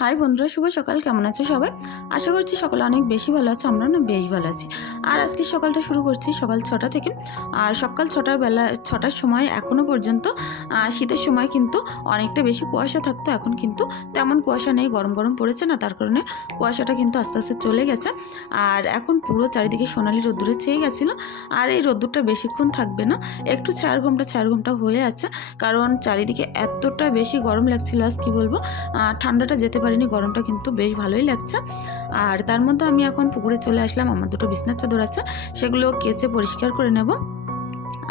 High বন্ধুরা, শুভ সকাল। কেমন আছে সবাই? আশা করছি সকালে অনেক বেশি ভালো আছে আমরা না বেশ ভালো আছি। আর আজকে সকালটা শুরু করছি সকাল ছটা থেকে। আর সকাল ছটার বেলা, ছটার সময় এখনও পর্যন্ত শীতের সময় কিন্তু অনেকটা বেশি কুয়াশা থাকতো। এখন কিন্তু তেমন কুয়াশা নেই, গরম গরম পড়েছে না, তার কারণে কুয়াশাটা কিন্তু আস্তে আস্তে চলে গেছে। আর এখন পুরো চারিদিকে সোনালি রোদ্দুরে ছেয়ে গেছিল। আর এই রোদ্দুরটা বেশিক্ষণ থাকবে না, একটু ছায়ার ঘুমটা ছায়ার ঘুমটা হয়ে আছে। কারণ চারিদিকে এতটা বেশি গরম লাগছিল, আজ কি বলব? ঠান্ডাটা যেতে পারিনি, গরমটা কিন্তু বেশ ভালোই লাগছে। আর তার মধ্যে আমি এখন পুকুরে চলে আসলাম, আমার দুটো বিছনার চাদর আছে, সেগুলো কেচে পরিষ্কার করে নেব।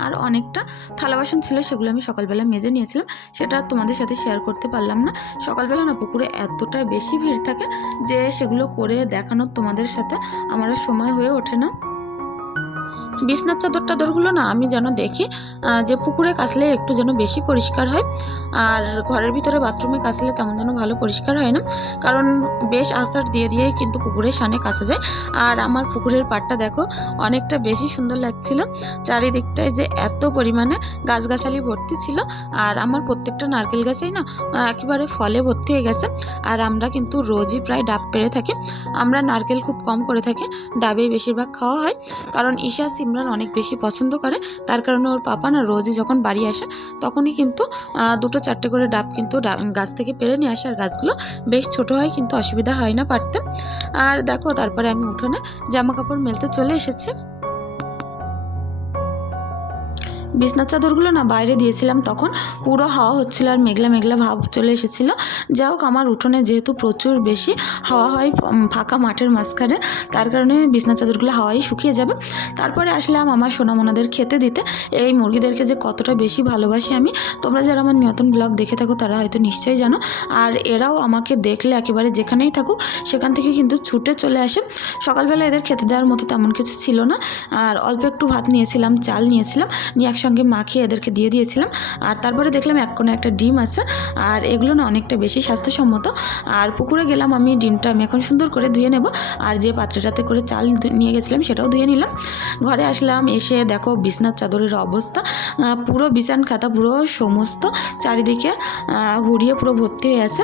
আর অনেকটা থালা বাসন ছিল, সেগুলো আমি সকালবেলা মেজে নিয়েছিলাম, সেটা তোমাদের সাথে শেয়ার করতে পারলাম না। সকালবেলা না পুকুরে এতটাই বেশি ভিড় থাকে যে সেগুলো করে দেখানোর তোমাদের সাথে আমার আর সময় হয়ে ওঠে না। বিছনার চাদর টাদরগুলো না আমি যেন দেখি যে পুকুরে কাচলে একটু যেন বেশি পরিষ্কার হয়, আর ঘরের ভিতরে বাথরুমে কাচলে তেমন যেন ভালো পরিষ্কার হয় না। কারণ বেশ আসার দিয়ে দিয়েই কিন্তু পুকুরের সানে কাচা যায়। আর আমার পুকুরের পাড়টা দেখো, অনেকটা বেশি সুন্দর লাগছিল। চারিদিকটায় যে এত পরিমাণে গাছগাছালি ভর্তি ছিল, আর আমার প্রত্যেকটা নারকেল গাছেই না একেবারে ফলে ভর্তি হয়ে গেছে। আর আমরা কিন্তু রোজই প্রায় ডাব পেরে থাকি। আমরা নারকেল খুব কম করে থাকি, ডাবেই বেশিরভাগ খাওয়া হয়। কারণ ঈশা সিমরান অনেক বেশি পছন্দ করে, তার কারণে ওর পাপা না রোজই যখন বাড়ি আসে, তখনই কিন্তু দুটো চারটে করে ডাব কিন্তু গাছ থেকে পেরে নিয়ে আসে, আর গাছগুলো বেশ ছোট হয় কিন্তু অসুবিধা হয় না পারতে। আর দেখো, তারপরে আমি উঠোনে জামা কাপড় মেলতে চলে এসেছি। বিছনার চাদরগুলো না বাইরে দিয়েছিলাম তখন। পুরো হাওয়া হচ্ছিল আর মেঘলা মেঘলা ভাব চলে এসেছিল। যাই হোক, আমার উঠোনে যেহেতু প্রচুর বেশি হাওয়া হয় ফাঁকা মাঠের মাঝখানে, তার কারণে বিছনা চাদরগুলো হাওয়াই শুকিয়ে যাবে। তারপরে আসলাম আমার সোনামোনাদের খেতে দিতে। এই মুরগিদেরকে যে কতটা বেশি ভালোবাসি আমি, তোমরা যারা আমার নতুন ব্লগ দেখে থাকো, তারা হয়তো নিশ্চয়ই জানো। আর এরাও আমাকে দেখলে একেবারে যেখানেই থাকুক, সেখান থেকে কিন্তু ছুটে চলে আসে। সকালবেলা এদের খেতে দেওয়ার মতো তেমন কিছু ছিল না। আর অল্প একটু ভাত নিয়েছিলাম, চাল নিয়েছিলাম। নিয়ে একসঙ্গে মাখিয়ে এদেরকে দিয়ে দিয়েছিলাম। আর তারপরে দেখলাম এক কোনো একটা ডিম আছে। আর এগুলো না অনেকটা বেশি স্বাস্থ্যসম্মত। আর পুকুরে গেলাম আমি, ডিমটা আমি এখন সুন্দর করে ধুয়ে নেব। আর যে পাত্রটাতে করে চাল নিয়ে গেছিলাম সেটাও ধুয়ে নিলাম। ঘরে আসলাম, এসে দেখো বিছনার চাদরের অবস্থা। পুরো বিছান খাতা, পুরো সমস্ত চারিদিকে হুড়িয়ে পুরো ভর্তি হয়ে আছে।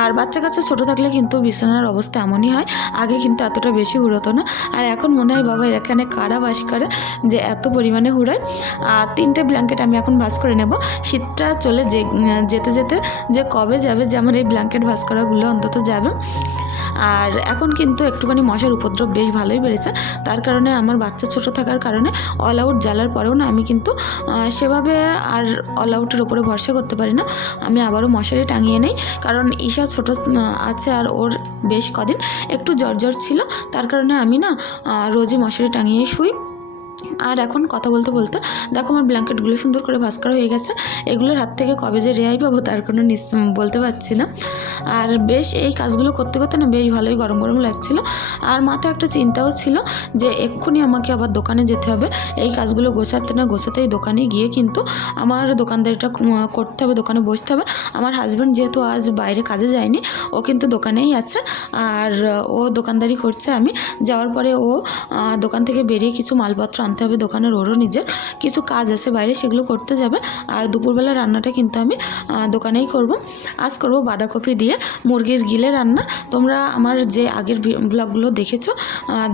আর বাচ্চা কাচ্চা ছোটো থাকলে কিন্তু বিছানার অবস্থা এমনই হয়। আগে কিন্তু এতটা বেশি হুড়োতো না। আর এখন মনে হয় বাবা এখানে কারা বাস করে যে এত পরিমাণে হুড়ায়। আর তিনটে ব্ল্যাঙ্কেট আমি এখন ভাস করে নেব। শীতটা চলে যে যেতে যেতে যে কবে যাবে যে আমার এই ব্ল্যাঙ্কেট ভাস করাগুলো অন্তত যাবে। আর এখন কিন্তু একটুখানি মশার উপদ্রব বেশ ভালোই বেড়েছে। তার কারণে আমার বাচ্চা ছোট থাকার কারণে অল আউট জ্বালার পরেও না আমি কিন্তু সেভাবে আর অল আউটের ওপরে ভরসা করতে পারি না। আমি আবারও মশারি টাঙিয়ে নেই। কারণ ঈশা ছোট আছে আর ওর বেশ কদিন একটু জ্বর জ্বর ছিল। তার কারণে আমি না রোজই মশারি টাঙিয়ে শুই। আর এখন কথা বলতে বলতে দেখো আমার ব্ল্যাঙ্কেটগুলো সুন্দর করে ভাস করা হয়ে গেছে। এগুলোর হাত থেকে কবে যে রেহাই পাবো তার কোনো বলতে পারছি না। আর বেশ এই কাজগুলো করতে করতে না বেশ ভালোই গরম গরম লাগছিল। আর মাথায় একটা চিন্তাও ছিল যে এক্ষুনি আমাকে আবার দোকানে যেতে হবে। এই কাজগুলো গোছাতে না গোছাতেই দোকানে গিয়ে কিন্তু আমার দোকানদারিটা করতে হবে, দোকানে বসতে হবে। আমার হাজব্যান্ড যেহেতু আজ বাইরে কাজে যায়নি, ও কিন্তু দোকানেই আছে। আর ও দোকানদারি করছে আমি। যাওয়ার পরে ও দোকান থেকে বেরিয়ে কিছু মালপত্র আনতে হবে, দোকানের ওরও নিজের কিছু কাজ আছে, বাইরে সেগুলো করতে যাবে। আর দুপুরবেলা রান্নাটা কিন্তু আমি দোকানেই করব। আজ করব বাঁধাকপি দিয়ে মুরগির গিলে রান্না। তোমরা আমার যে আগের ব্লগগুলো দেখেছ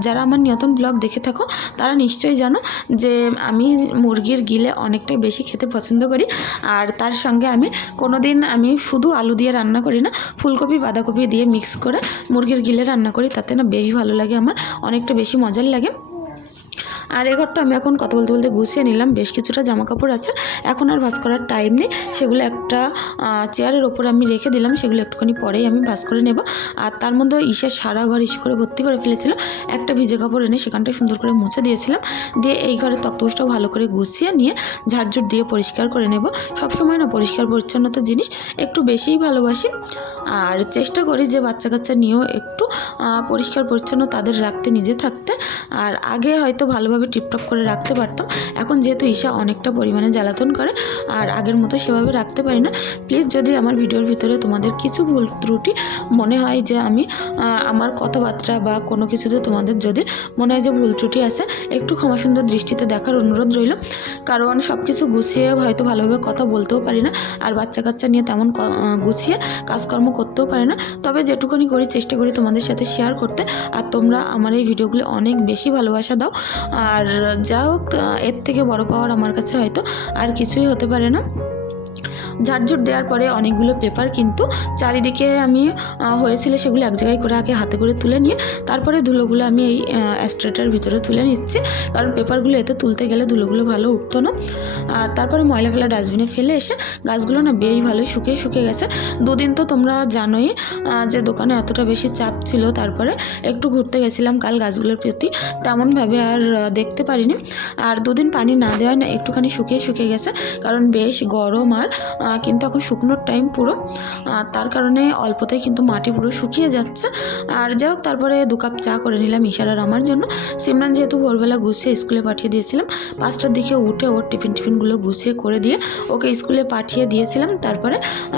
যারা আমার নতুন ব্লগ দেখে থাকো, তারা নিশ্চয়ই জানো যে আমি মুরগির গিলে অনেকটাই বেশি খেতে পছন্দ করি। আর তার সঙ্গে আমি কোনো দিন আমি শুধু আলু দিয়ে রান্না করি না, ফুলকপি, বাঁধাকপি দিয়ে মিক্স করে মুরগির গিলে রান্না করি। তাতে না বেশ ভালো লাগে আমার, অনেকটা বেশি মজার লাগে। আর এ ঘরটা আমি এখন কথা বলতে বলতে গুছিয়ে নিলাম। বেশ কিছুটা জামা কাপড় আছে। এখন আর ভাস করার টাইম নেই। সেগুলো একটা চেয়ারের ওপর আমি রেখে দিলাম। সেগুলো একটুখানি পরেই আমি ভাস করে নেব। আর তার মধ্যে ঈশার সারা ঘর ইস্যু করে ভর্তি করে ফেলেছিল। একটা ভিজে কাপড় এনে সেখানটা সুন্দর করে মুছে দিয়েছিলাম। দিয়ে এই ঘরের তক্তপোষটাও ভালো করে গুছিয়ে নিয়ে ঝাড়ঝুট দিয়ে পরিষ্কার করে নেব। সবসময় না পরিষ্কার পরিচ্ছন্নতা জিনিস একটু বেশিই ভালোবাসি। আর চেষ্টা করি যে বাচ্চা কাচ্চা নিয়েও একটু পরিষ্কার পরিচ্ছন্ন তাদের রাখতে, নিজে থাকতে। আর আগে হয়তো ভালোভাবে সুন্দরভাবে টিপটপ করে রাখতে পারতাম। এখন যেহেতু ঈশা অনেকটা পরিমাণে জ্বালাতন করে, আর আগের মতো সেভাবে রাখতে পারি না প্লিজ যদি আমার ভিডিওর ভিতরে তোমাদের কিছু ভুল ত্রুটি মনে হয় যে আমি আমার কথাবার্তা বা কোনো কিছুতে তোমাদের যদি মনে হয় যে ভুল ত্রুটি আছে, একটু ক্ষমা সুন্দর দৃষ্টিতে দেখার অনুরোধ রইল। কারণ সব কিছু গুছিয়ে হয়তো ভালোভাবে কথা বলতেও পারি না, আর বাচ্চা কাচ্চা নিয়ে তেমন গুছিয়ে কাজকর্ম করতেও পারি না। তবে যেটুকুনি করি চেষ্টা করি তোমাদের সাথে শেয়ার করতে, আর তোমরা আমার এই ভিডিওগুলো অনেক বেশি ভালোবাসা দাও আর যা হোক এর থেকে বড় পাওয়ার আমার কাছে হয়তো আর কিছুই হতে পারে না। ঝাড়ঝুট দেওয়ার পরে অনেকগুলো পেপার কিন্তু চারিদিকে আমি হয়েছিল সেগুলো এক জায়গায় করে আগে হাতে করে তুলে নিয়ে তারপরে ধুলোগুলো আমি এই অ্যাস্ট্রেটার ভিতরে তুলে নিচ্ছি। কারণ পেপারগুলো এতে তুলতে গেলে ধুলোগুলো ভালো উঠতো না। আর তারপরে ময়লা ফেলা ডাস্টবিনে ফেলে এসে গাছগুলো না বেশ ভালোই শুকিয়ে শুকিয়ে গেছে। দুদিন তো তোমরা জানোই যে দোকানে এতটা বেশি চাপ ছিল তারপরে একটু ঘুরতে গেছিলাম কাল গাছগুলোর প্রতি। তেমনভাবে আর দেখতে পারিনি। আর দুদিন পানি না দেওয়ায় না একটুখানি শুকিয়ে শুকিয়ে গেছে। কারণ বেশ গরম আর কিন্তু এখন শুকনোর টাইম পুরো। তার কারণে অল্পতেই কিন্তু মাটি পুরো শুকিয়ে যাচ্ছে। আর যাই হোক, তারপরে দু কাপ চা করে নিলাম ইশার আর আমার জন্য। সিমরান যেহেতু ভোরবেলা গুছিয়ে স্কুলে পাঠিয়ে দিয়েছিলাম, পাঁচটার দিকে উঠে ওর টিফিন টিফিনগুলো গুছিয়ে করে দিয়ে ওকে স্কুলে পাঠিয়ে দিয়েছিলাম। তারপরে,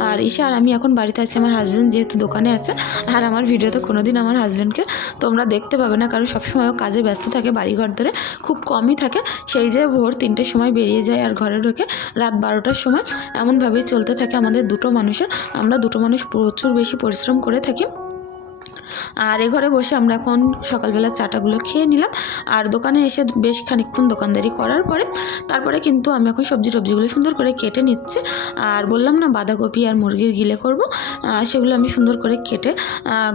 আর ঈশা আর আমি এখন বাড়িতে আছি, আমার হাজব্যান্ড যেহেতু দোকানে আছে, আর আমার ভিডিওতে কোনোদিন আমার হাজব্যান্ডকে তোমরা দেখতে পাবে না। কারণ সবসময় ও কাজে ব্যস্ত থাকে, বাড়িঘর ধরে খুব কমই থাকে। সেই যে ভোর তিনটের সময় বেরিয়ে যায় আর ঘরে ঢোকে রাত বারোটার সময়। এমনভাবেই চলতে থাকে আমাদের দুটো মানুষের। আমরা দুটো মানুষ প্রচুর বেশি পরিশ্রম করে থাকি। আর এ ঘরে বসে আমরা এখন সকালবেলা চাটাগুলো খেয়ে নিলাম। আর দোকানে এসে বেশ খানিকক্ষণ দোকানদারি করার পরে, তারপরে কিন্তু আমি এখন সবজি টবজিগুলো সুন্দর করে কেটে নিচ্ছি। আর বললাম না, বাঁধাকপি আর মুরগির গিলে করব। সেগুলো আমি সুন্দর করে কেটে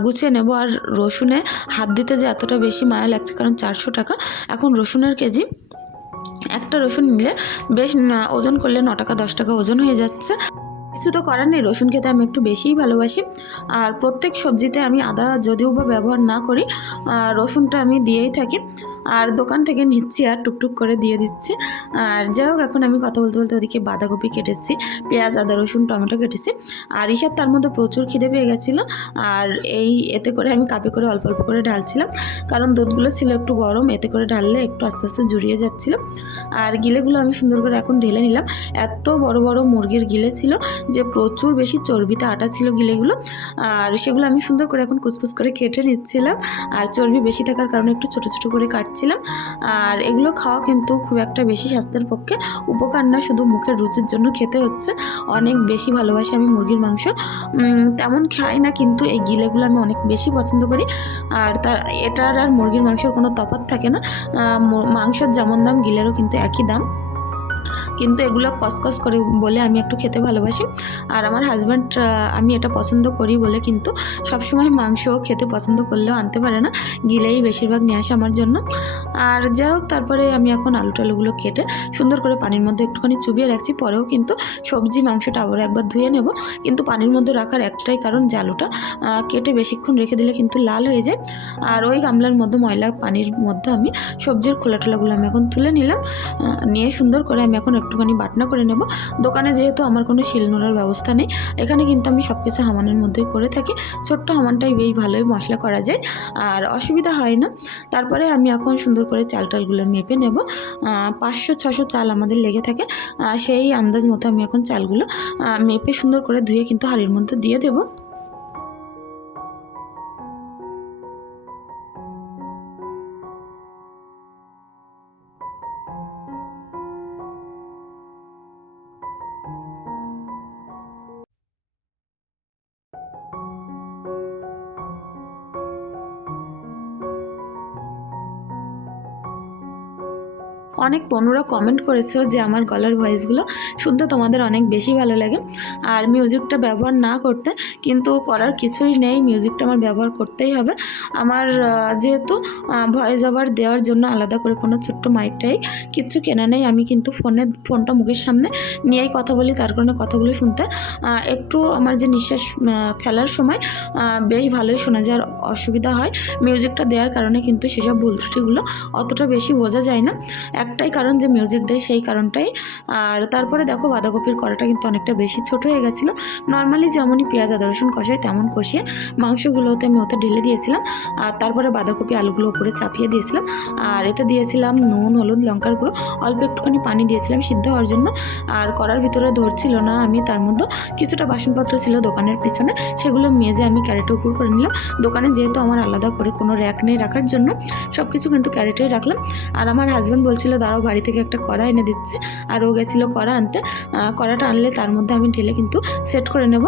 গুছিয়ে নেব। আর রসুনে হাত দিতে যে এতটা বেশি মায়া লাগছে, কারণ চারশো টাকা। এখন রসুনের কেজি একটা রসুন নিলে বেশ ওজন করলে ন টাকা দশ টাকা ওজন হয়ে যাচ্ছে। কিছু তো করার নেই। রসুন খেতে আমি একটু বেশিই ভালোবাসি। আর প্রত্যেক সবজিতে আমি আদা যদিও বা ব্যবহার না করি রসুনটা আমি দিয়েই থাকি। আর দোকান থেকে নিচ্ছি আর টুকটুক করে দিয়ে দিচ্ছি। আর যাই হোক, এখন আমি কথা বলতে বলতে ওদিকে বাঁধাকপি কেটেছি, পেঁয়াজ, আদা, রসুন, টমেটো কেটেছি। আর ঈশার তার মধ্যে প্রচুর খিদে পেয়ে গেছিল। আর এই এতে করে আমি কাপে করে অল্প অল্প করে ঢালছিলাম। কারণ দুধগুলো ছিল একটু গরম, এতে করে ঢাললে একটু আস্তে আস্তে জুড়িয়ে যাচ্ছিল। আর গিলেগুলো আমি সুন্দর করে এখন ঢেলে নিলাম। এত বড় বড় মুরগির গিলে ছিল যে প্রচুর বেশি চর্বিতে আটা ছিল গিলেগুলো, আর সেগুলো আমি সুন্দর করে এখন কুচকুচ করে কেটে নিচ্ছিলাম। আর চর্বি বেশি থাকার কারণে একটু ছোট ছোট করে কাটছিলাম। আর এগুলো খাওয়া কিন্তু খুব একটা বেশি স্বাস্থ্যের পক্ষে উপকার না, শুধু মুখের রুচির জন্য খেতে হচ্ছে। অনেক বেশি ভালোবাসি আমি মুরগির মাংস। তেমন খাই না, কিন্তু এই গিলেগুলো আমি অনেক বেশি পছন্দ করি। আর তার, এটার আর মুরগির মাংসের কোনো তফাৎ থাকে না। মাংসর যেমন দাম, গিলেরও কিন্তু একই দাম। কিন্তু এগুলো কসকস করে বলে আমি একটু খেতে ভালোবাসি। আর আমার হাজব্যান্ড আমি এটা পছন্দ করি বলে কিন্তু সবসময় মাংস খেতে পছন্দ করলেও আনতে পারে না। গিলেই বেশিরভাগ নিয়ে আসে আমার জন্য। আর যাই হোক, তারপরে আমি এখন আলু টালুগুলো কেটে সুন্দর করে পানির মধ্যে একটুখানি চুবিয়ে রাখছি। পরেও কিন্তু সবজি, মাংসটা আবার একবার ধুয়ে নেব। কিন্তু পানির মধ্যে রাখার একটাই কারণ যে আলুটা কেটে বেশিক্ষণ রেখে দিলে কিন্তু লাল হয়ে যায়। আর ওই গামলার মধ্যে ময়লা পানির মধ্যে আমি সবজির খোলা টোলাগুলো আমি এখন তুলে নিলাম। নিয়ে সুন্দর করে আমি এখন একটুখানি বাটনা করে নেব। দোকানে যেহেতু আমার কোনো শিলনোড়ার ব্যবস্থা নেই, এখানে কিন্তু আমি সব কিছু হামানের মধ্যেই করে থাকি। ছোট্ট হামানটাই বেশ ভালোই মশলা করা যায়, আর অসুবিধা হয় না। তারপরে আমি এখন সুন্দর করে চাল টালগুলো মেপে নেব। পাঁচশো ছশো চাল আমাদের লেগে থাকে। সেই আন্দাজ মতো আমি এখন চালগুলো মেপে সুন্দর করে ধুয়ে কিন্তু হাঁড়ির মধ্যে দিয়ে দেবো। অনেক বন্ধুরা কমেন্ট করেছ যে আমার গলার ভয়েসগুলো শুনতে তোমাদের অনেক বেশি ভালো লাগে। আর মিউজিকটা ব্যবহার না করতে কিন্তু করার কিছুই নেই মিউজিকটা আমার ব্যবহার করতেই হবে। আমার যেহেতু ভয়েস ওভার দেওয়ার জন্য আলাদা করে কোনো ছোট্ট মাইকটাই কিচ্ছু কেনা নেই। আমি কিন্তু ফোনে ফোনটা মুখের সামনে নিয়েই কথা বলি, তার কারণে কথাগুলো শুনতে একটু আমার যে নিঃশ্বাস ফেলার সময় বেশ ভালোই শোনা যায় আর অসুবিধা হয়। মিউজিকটা দেওয়ার কারণে কিন্তু সেসব ভুল ত্রুটিগুলো অতটা বেশি বোঝা যায় না। একটাই কারণ যে মিউজিক দেয় সেই কারণটাই। আর তারপরে দেখো বাঁধাকপির কড়াটা কিন্তু অনেকটা বেশি ছোট হয়ে গেছিল। নর্মালি যেমনই পেঁয়াজ, আদা, রসুন কষাই তেমন কষিয়ে মাংসগুলোতে আমি ওতে ঢেলে দিয়েছিলাম। আর তারপরে বাঁধাকপি আলুগুলো উপরে চাপিয়ে দিয়েছিলাম। আর এতে দিয়েছিলাম নুন, হলুদ, লঙ্কার গুঁড়ো। অল্প একটুখানি পানি দিয়েছিলাম সিদ্ধ হওয়ার জন্য। আর কড়ার ভিতরে ধরছিল না, আমি তার মধ্যে কিছুটা বাসনপত্র ছিল দোকানের পিছনে, সেগুলো মেজে আমি ক্যারেটে উপর করে নিলাম। দোকানে যেহেতু আমার আলাদা করে কোনো র্যাক নেই রাখার জন্য সব কিছু কিন্তু ক্যারেটেই রাখলাম। আর আমার হাজব্যান্ড বলছিল দাঁড়াও বাড়ি থেকে একটা কড়া এনে দিচ্ছে। আর ও গেছিল কড়া আনতে। কড়াটা আনলে তার মধ্যে আমি ঢেলে কিন্তু সেট করে নেব।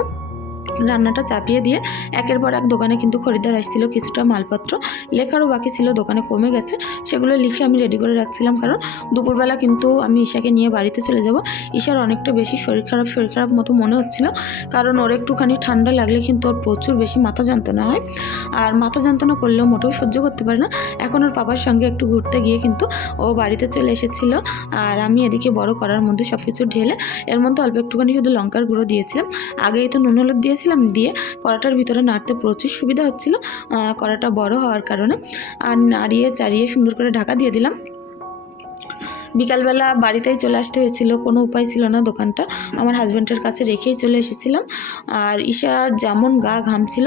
রান্নাটা চাপিয়ে দিয়ে একের পর এক দোকানে কিন্তু খরিদ্দার আসছিল কিছুটা মালপত্র। লেখারও বাকি ছিল, দোকানে কমে গেছে। সেগুলো লিখে আমি রেডি করে রাখছিলাম কারণ দুপুরবেলা কিন্তু আমি ঈশাকে নিয়ে বাড়িতে চলে যাব। ঈশার অনেকটা বেশি শরীর খারাপ শরীর খারাপ মতো মনে হচ্ছিল কারণ ওর একটুখানি ঠান্ডা লাগলে কিন্তু ওর প্রচুর বেশি মাথা যন্ত্রণা হয়। আর মাথা যন্ত্রণা করলেও মোটেও সহ্য করতে পারে না। এখন ওর বাবার সঙ্গে একটু ঘুরতে গিয়ে কিন্তু ও বাড়িতে চলে এসেছিল। আর আমি এদিকে বড় করার মধ্যে সব কিছু ঢেলে, এর মধ্যে অল্প একটুখানি শুধু লঙ্কার গুঁড়ো দিয়েছিলাম। আগেই তো নুন হলুদ দিয়েছিলাম দিয়ে কড়াটার ভিতরে নাড়তে প্রচুর সুবিধা হচ্ছিল কড়াটা বড় হওয়ার কারণে। আর নাড়িয়ে চাড়িয়ে সুন্দর করে ঢাকা দিয়ে দিলাম। বিকালবেলা বাড়িতেই চলে আসতে হয়েছিল, কোনো উপায় ছিল না দোকানটা। আমার হাজব্যান্ডের কাছে রেখেই চলে এসেছিলাম। আর ঈশা যেমন গা ঘামছিল,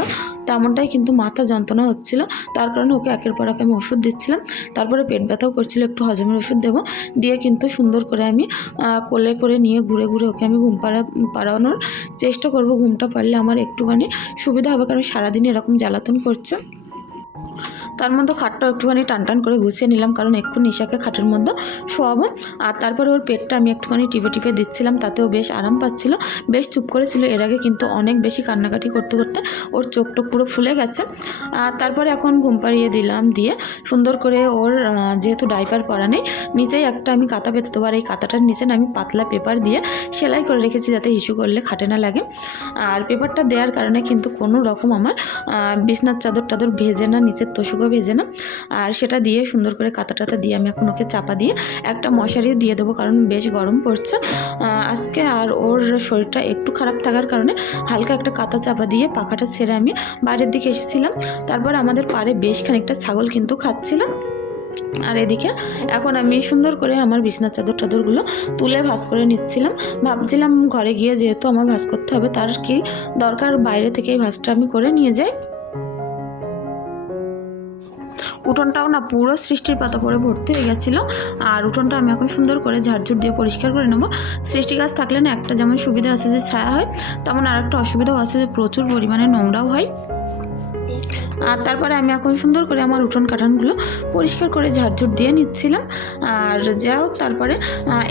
তেমনটাই কিন্তু মাথা যন্ত্রণা হচ্ছিল। তার কারণে ওকে একের পর এক আমি ওষুধ দিচ্ছিলাম। তারপরে পেট ব্যথাও করছিল, একটু হজমের ওষুধ দেবো। দিয়ে কিন্তু সুন্দর করে আমি কোলে করে নিয়ে ঘুরে ঘুরে ওকে আমি ঘুম পাড়া, পাড়ানোর চেষ্টা করব। ঘুমটা পারলে আমার একটুখানি সুবিধা হবে, কারণ সারাদিন এরকম জ্বালাতন করছে। তার মধ্যে খাটটা একটুখানি টান টান করে গুছিয়ে নিলাম, কারণ এক্ষুনি নিশাকে খাটের মধ্যে শোয়াবো। আর তারপরে ওর পেটটা আমি একটুখানি টিপে টিপে দিচ্ছিলাম, তাতেও বেশ আরাম পাচ্ছিল। বেশ চুপ করেছিল এর আগে, কিন্তু অনেক বেশি কান্নাকাটি করতে করতে ওর চোখ টোক পুরো ফুলে গেছে। আর তারপরে এখন ঘুম পাড়িয়ে দিলাম দিয়ে সুন্দর করে ওর যেহেতু ডাইপার পরা নেই নিচেই একটা আমি কাতা পেতে দেবো আর এই কাতাটার নিচে আমি পাতলা পেপার দিয়ে সেলাই করে রেখেছি যাতে ইস্যু করলে খাটে না লাগে। আর পেপারটা দেওয়ার কারণে কিন্তু কোনো রকম আমার বিছনার চাদর টাদর ভেজে না, নিচের তোষকও ভেজে না। আর সেটা দিয়ে সুন্দর করে কাতা টাতা দিয়ে আমি এখন ওকে চাপা দিয়ে একটা মশারি দিয়ে দেবো, কারণ বেশ গরম পড়ছে। আজকে আর ওর শরীরটা একটু খারাপ থাকার কারণে হালকা একটা কাতা চাপা দিয়ে পাখাটা ছেড়ে আমি বাইরের দিকে এসেছিলাম। তারপর আমাদের পাড়ে বেশ খানিকটা ছাগল কিন্তু খাচ্ছিল। আর এদিকে এখন আমি সুন্দর করে আমার বিছনার চাদর টাদরগুলো তুলে ভাঁজ করে নিচ্ছিলাম। ভাবছিলাম ঘরে গিয়ে যেহেতু আমার ভাঁজ করতে হবে, তার কি দরকার? বাইরে থেকে এই ভাঁজটা আমি করে নিয়ে যাই। উঠোনটাও না পুরো সৃষ্টির পাতা পরে ভর্তি হয়ে গেছিল। আর উঠোনটা আমি এখন সুন্দর করে ঝাড়ঝুট দিয়ে পরিষ্কার করে নেব। সৃষ্টি গাছ থাকলে না একটা যেমন সুবিধা আছে যে ছায়া হয়, তেমন আর একটা অসুবিধাও আছে যে প্রচুর পরিমাণে নোংরাও হয়। আর তারপরে আমি এখন সুন্দর করে আমার উঠোন কাটানগুলো পরিষ্কার করে ঝাড়ঝুট দিয়ে নিচ্ছিলাম। আর যা হোক, তারপরে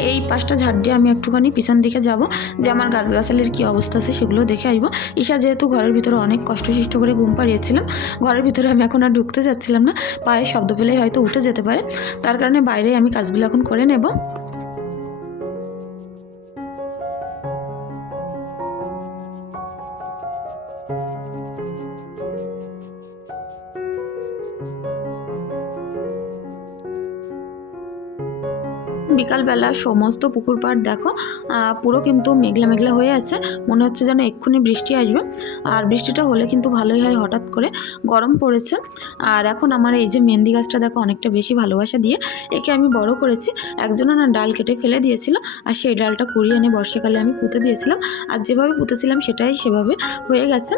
এই পাঁচটা ঝাড় দিয়ে আমি একটুখানি পিছন দিকে যাব। যে আমার গাছগাছালির কী অবস্থা আছে সেগুলো দেখে আসব ঈশা যেহেতু ঘরের ভিতরে অনেক কষ্টসিষ্ট করে ঘুম পাড়িয়েছিলাম, ঘরের ভিতরে আমি এখন আর ঢুকতে যাচ্ছিলাম না। পায়ে শব্দ পেলেই হয়তো উঠে যেতে পারে। তার কারণে বাইরেই আমি কাজগুলো এখন করে নেব। বিকালবেলা সমস্ত পুকুর পাড় দেখো পুরো কিন্তু মেঘলা মেঘলা হয়ে আছে। মনে হচ্ছে যেন এক্ষুনি বৃষ্টি আসবে। আর বৃষ্টিটা হলে কিন্তু ভালোই হয় হঠাৎ করে। গরম পড়েছে। আর এখন আমার এই যে মেহেন্দি গাছটা দেখো, অনেকটা বেশি ভালোবাসা দিয়ে একে আমি বড় করেছি। একজনও না ডাল কেটে ফেলে দিয়েছিল। আর সেই ডালটা কুড়িয়ে এনে বর্ষাকালে আমি পুঁতে দিয়েছিলাম। আর যেভাবে পুঁতেছিলাম সেটাই সেভাবে হয়ে গেছে।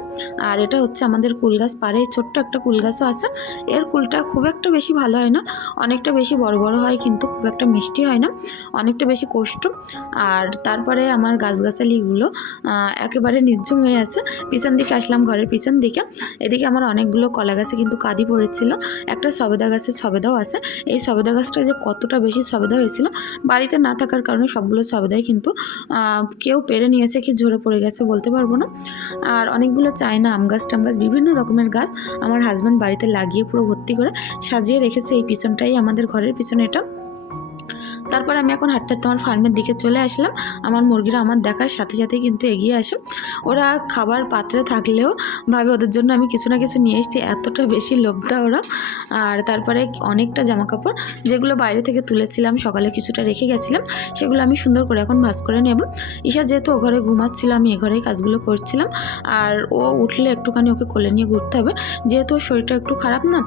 আর এটা হচ্ছে আমাদের কুল গাছ পাড়ে। ছোট্ট একটা কুল গাছও আছে। এর কুলটা খুব একটা বেশি ভালো হয় না। অনেকটা বেশি বড় বড় হয়, কিন্তু খুব একটা মিষ্টি হয় না। অনেকটা বেশি কষ্ট। আর তারপরে আমার গাছগাছালিগুলো একেবারে নির্ঝুম হয়ে আছে। পিছন দিকে আসলাম ঘরের পিছন দিকে। এদিকে আমার অনেকগুলো কলা গাছে কিন্তু কাঁদি পড়েছিল। একটা সবেদা গাছে সবেদাও আছে। এই সবেদা গাছটা যে কতটা বেশি সবেদা হয়েছিল, বাড়িতে না থাকার কারণে সবগুলো সবেদাই কিন্তু কেউ পেরে নিয়েছে কি ঝরে পড়ে গেছে বলতে পারব না। আর অনেকগুলো চায়না, আম গাছ টাম গাছ, বিভিন্ন রকমের গাছ আমার হাজব্যান্ড বাড়িতে লাগিয়ে পুরো ভর্তি করে সাজিয়ে রেখেছে এই পিছনটাই আমাদের ঘরের পিছনে এটা তারপর আমি এখন হাঁটতে হাঁটতে আমার ফার্মের দিকে চলে আসলাম। আমার মুরগিরা আমার দেখার সাথে সাথে কিন্তু এগিয়ে আসে। ওরা খাবার পাত্রে থাকলেও ভাবে ওদের জন্য আমি কিছু না কিছু নিয়ে এসেছি। এতটা বেশি লোভটা ওরা। আর তারপরে অনেকটা জামা কাপড় যেগুলো বাইরে থেকে তুলেছিলাম, সকালে কিছুটা রেখে গেছিলাম, সেগুলো আমি সুন্দর করে এখন ভাঁজ করে নেব। ঈশা যেহেতু ও ঘরে ঘুমাচ্ছিল, আমি এ ঘরেই কাজগুলো করছিলাম। আর ও উঠলে একটুখানি ওকে কোলে নিয়ে ঘুরতে হবে। যেহেতু ওর শরীরটা একটু খারাপ না,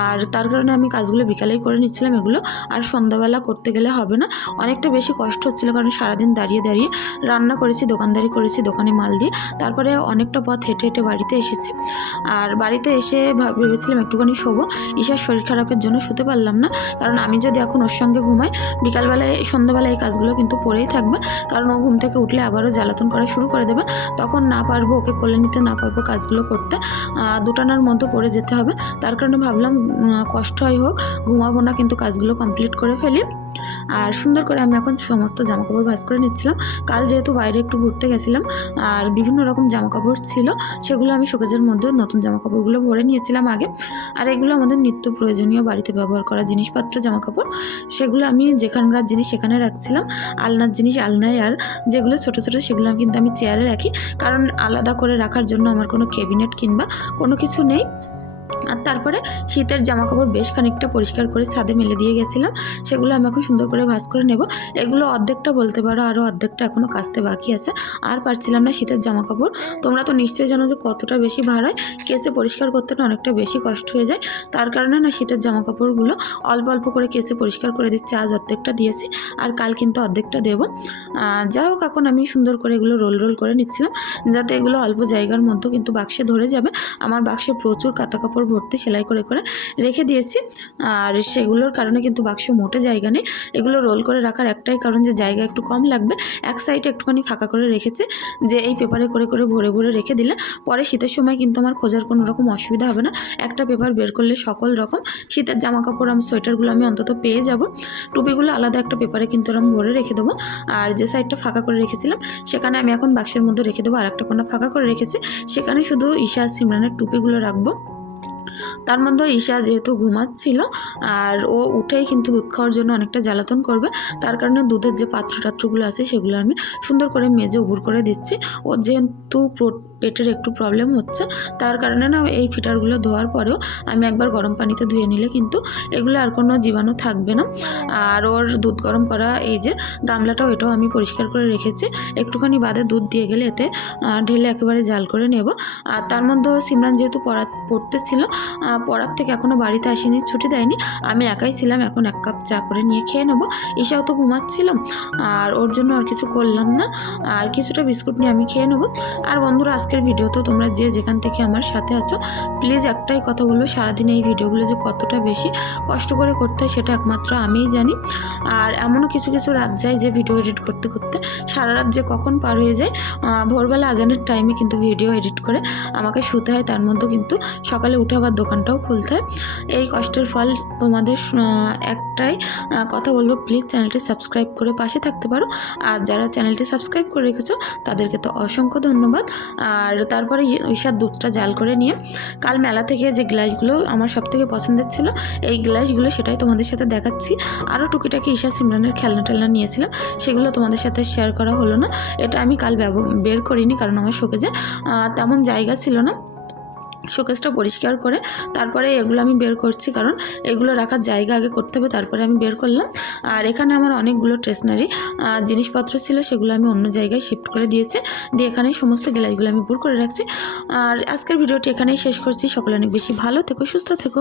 আর তার কারণে আমি কাজগুলো বিকালেই করে নিচ্ছিলাম এগুলো। আর সন্ধ্যাবেলা করতে গেলে হবে না। অনেকটা বেশি কষ্ট হচ্ছিল কারণ সারাদিন দাঁড়িয়ে দাঁড়িয়ে রান্না করেছি, দোকানদারি করেছি, দোকানে মাল দিয়ে। তারপরে অনেকটা পথ হেঁটে হেঁটে বাড়িতে এসেছি। আর বাড়িতে এসে ভেবেছিলাম একটুখানি শোবো। ঈশার শরীর খারাপের জন্য শুতে পারলাম না। কারণ আমি যদি এখন ওর সঙ্গে ঘুমাই, বিকালবেলায়, সন্ধ্যাবেলায় এই কাজগুলো কিন্তু পড়েই থাকবে। কারণ ও ঘুম থেকে উঠলে আবারও জ্বালাতন করা শুরু করে দেবে। তখন না পারব ওকে কোলে নিতে, না পারব কাজগুলো করতে। দুটানার মধ্যে পড়ে যেতে হবে। তার কারণে ভাবলাম কষ্ট হয় হোক, ঘুমাবো না কিন্তু কাজগুলো কমপ্লিট করে ফেলি। আর সুন্দর করে আমি এখন সমস্ত জামাকাপড় ভাঁজ করে নিচ্ছিলাম। কাল যেহেতু বাইরে একটু ঘুরতে গেছিলাম, আর বিভিন্ন রকম জামাকাপড় ছিল, সেগুলো আমি শোকেজের মধ্যে নতুন জামাকাপড়গুলো ভরে নিয়েছিলাম আগে। আর এগুলো আমাদের নিত্য প্রয়োজনীয় বাড়িতে ব্যবহার করা জিনিসপত্র জামাকাপড়। সেগুলো আমি যেখানকার জিনিস সেখানে রাখছিলাম। আলনার জিনিস, আলনায় আর যেগুলো ছোটো ছোটো সেগুলো কিন্তু আমি চেয়ারে রাখি। কারণ আলাদা করে রাখার জন্য আমার কোনো ক্যাবিনেট কিংবা কোনো কিছু নেই। আর তারপরে শীতের জামা কাপড় বেশ খানিকটা পরিষ্কার করে ছাদে মেলে দিয়ে গেছিলাম। সেগুলো আমি এখন সুন্দর করে ভাঁজ করে নেব। এগুলো অর্ধেকটা বলতে পারো আরও অর্ধেকটা এখনও কাচতে বাকি আছে। আর পারছিলাম না শীতের জামা কাপড় তোমরা তো নিশ্চয়ই জানো যে কতটা বেশি ভার হয়। কেচে পরিষ্কার করতে না অনেকটা বেশি কষ্ট হয়ে যায়। তার কারণে না শীতের জামা কাপড়গুলো অল্প অল্প করে কেচে পরিষ্কার করে দিচ্ছি। আজ অর্ধেকটা দিয়েছি, আর কাল কিন্তু অর্ধেকটা দেবো। যাই হোক, এখন আমি সুন্দর করে এগুলো রোল রোল করে নিচ্ছিলাম। যাতে এগুলো অল্প জায়গার মধ্যে কিন্তু বাক্সে ধরে যাবে। আমার বাক্সে প্রচুর কাতা কাপড় ভর্তি সেলাই করে করে রেখে দিয়েছি। আর সেগুলোর কারণে কিন্তু বাক্স মোটে জায়গা নেই। এগুলো রোল করে রাখার একটাই কারণ যে জায়গা একটু কম লাগবে। এক সাইডে একটুখানি ফাঁকা করে রেখেছে যে এই পেপারে করে করে ভরে ভরে রেখে দিলে পরে শীতের সময় কিন্তু আমার খোঁজার কোনো রকম অসুবিধা হবে না। একটা পেপার বের করলে সকল রকম। শীতের জামা কাপড় আমি সোয়েটারগুলো আমি অন্তত পেয়ে যাব। টুপিগুলো আলাদা একটা পেপারে কিন্তু আমি ভরে রেখে দেবো। আর যে সাইডটা ফাঁকা করে রেখেছিলাম, সেখানে আমি এখন বাক্সের মধ্যে রেখে দেবো। আর একটা কোনা ফাঁকা করে রেখেছি। সেখানে শুধু ঈশা সিমরানের টুপিগুলো রাখব। তার মধ্যে ঈশা যেহেতু ঘুমাচ্ছিল আর ও উঠেই কিন্তু দুধ খাওয়ার জন্য অনেকটা জ্বালাতন করবে। তার কারণে দুধের যে পাত্র টাত্রগুলো আছে সেগুলো আমি সুন্দর করে মেজে উবুর করে দিচ্ছি। ওর যেহেতু পেটের একটু প্রবলেম হচ্ছে তার কারণে না এই ফিটারগুলো ধোয়ার পরেও আমি একবার গরম পানিতে ধুয়ে নিলে কিন্তু এগুলো আর কোনো জীবাণু থাকবে না। আর ওর দুধ গরম করা এই যে গামলাটাও এটাও আমি পরিষ্কার করে রেখেছি। একটুখানি বাদে দুধ দিয়ে গেলে এতে ঢেলে একেবারে জাল করে নেব। আর তার মধ্যেও সিমরান যেহেতু পড়া পড়তে ছিল আহ, পড়ার থেকে এখনও বাড়িতে আসেনি, ছুটি দেয়নি। আমি একাই ছিলাম, এখন এক কাপ চা করে নিয়ে খেয়ে নেব। ঈশাও তো ঘুমাচ্ছিলাম, আর ওর জন্য আর কিছু করলাম না। আর কিছুটা বিস্কুট নিয়ে আমি খেয়ে নেব। আর বন্ধুরা, আজকের ভিডিওতে তোমরা যে যেখান থেকে আমার সাথে আছো প্লিজ একটাই কথা বলব, সারাদিন এই ভিডিওগুলো যে কতটা বেশি কষ্ট করে করতে হয় সেটা একমাত্র আমিই জানি। আর এমনও কিছু কিছু রাত যায় যে ভিডিও এডিট করতে করতে, সারা রাত যে কখন পার হয়ে যায় ভোরবেলা আজানের টাইমে কিন্তু ভিডিও এডিট করে আমাকে শুতে হয়, তার মধ্যে কিন্তু সকালে উঠে দোকানটাও খুলতে এই কষ্টের ফল তোমাদের একটাই কথা বলব প্লিজ চ্যানেলটি সাবস্ক্রাইব করে পাশে থাকতে পারো। আর যারা চ্যানেলটি সাবস্ক্রাইব করে রেখেছো তাদেরকে তো অসংখ্য ধন্যবাদ। আর তারপরে ঈশার দুধটা জাল করে নিয়ে কাল মেলা থেকে যে গ্লাসগুলো আমার সব থেকে পছন্দের ছিল এই গ্লাসগুলো সেটাই তোমাদের সাথে দেখাচ্ছি। আরও টুকিটাকি ঈশা সিমরানের খেলনা টেলনা নিয়েছিলাম সেগুলো তোমাদের সাথে শেয়ার করা হলো না। এটা আমি কাল বের করিনি কারণ আমার শোকেজে আহ, তেমন জায়গা ছিল না। শোকেসটা পরিষ্কার করে তারপরে এগুলো আমি বের করছি, কারণ এগুলো রাখার জায়গা আগে করতে হবে, তারপরে আমি বের করলাম। আর এখানে আমার অনেকগুলো স্টেশনারি জিনিসপত্র ছিল, সেগুলো আমি অন্য জায়গায় শিফট করে দিয়েছি। দিয়ে এখানে সমস্ত গ্লাসগুলো আমি উপর করে রাখছি। আর আজকের ভিডিওটি এখানেই শেষ করছি। সকলে অনেক বেশি ভালো থেকো, সুস্থ থেকো।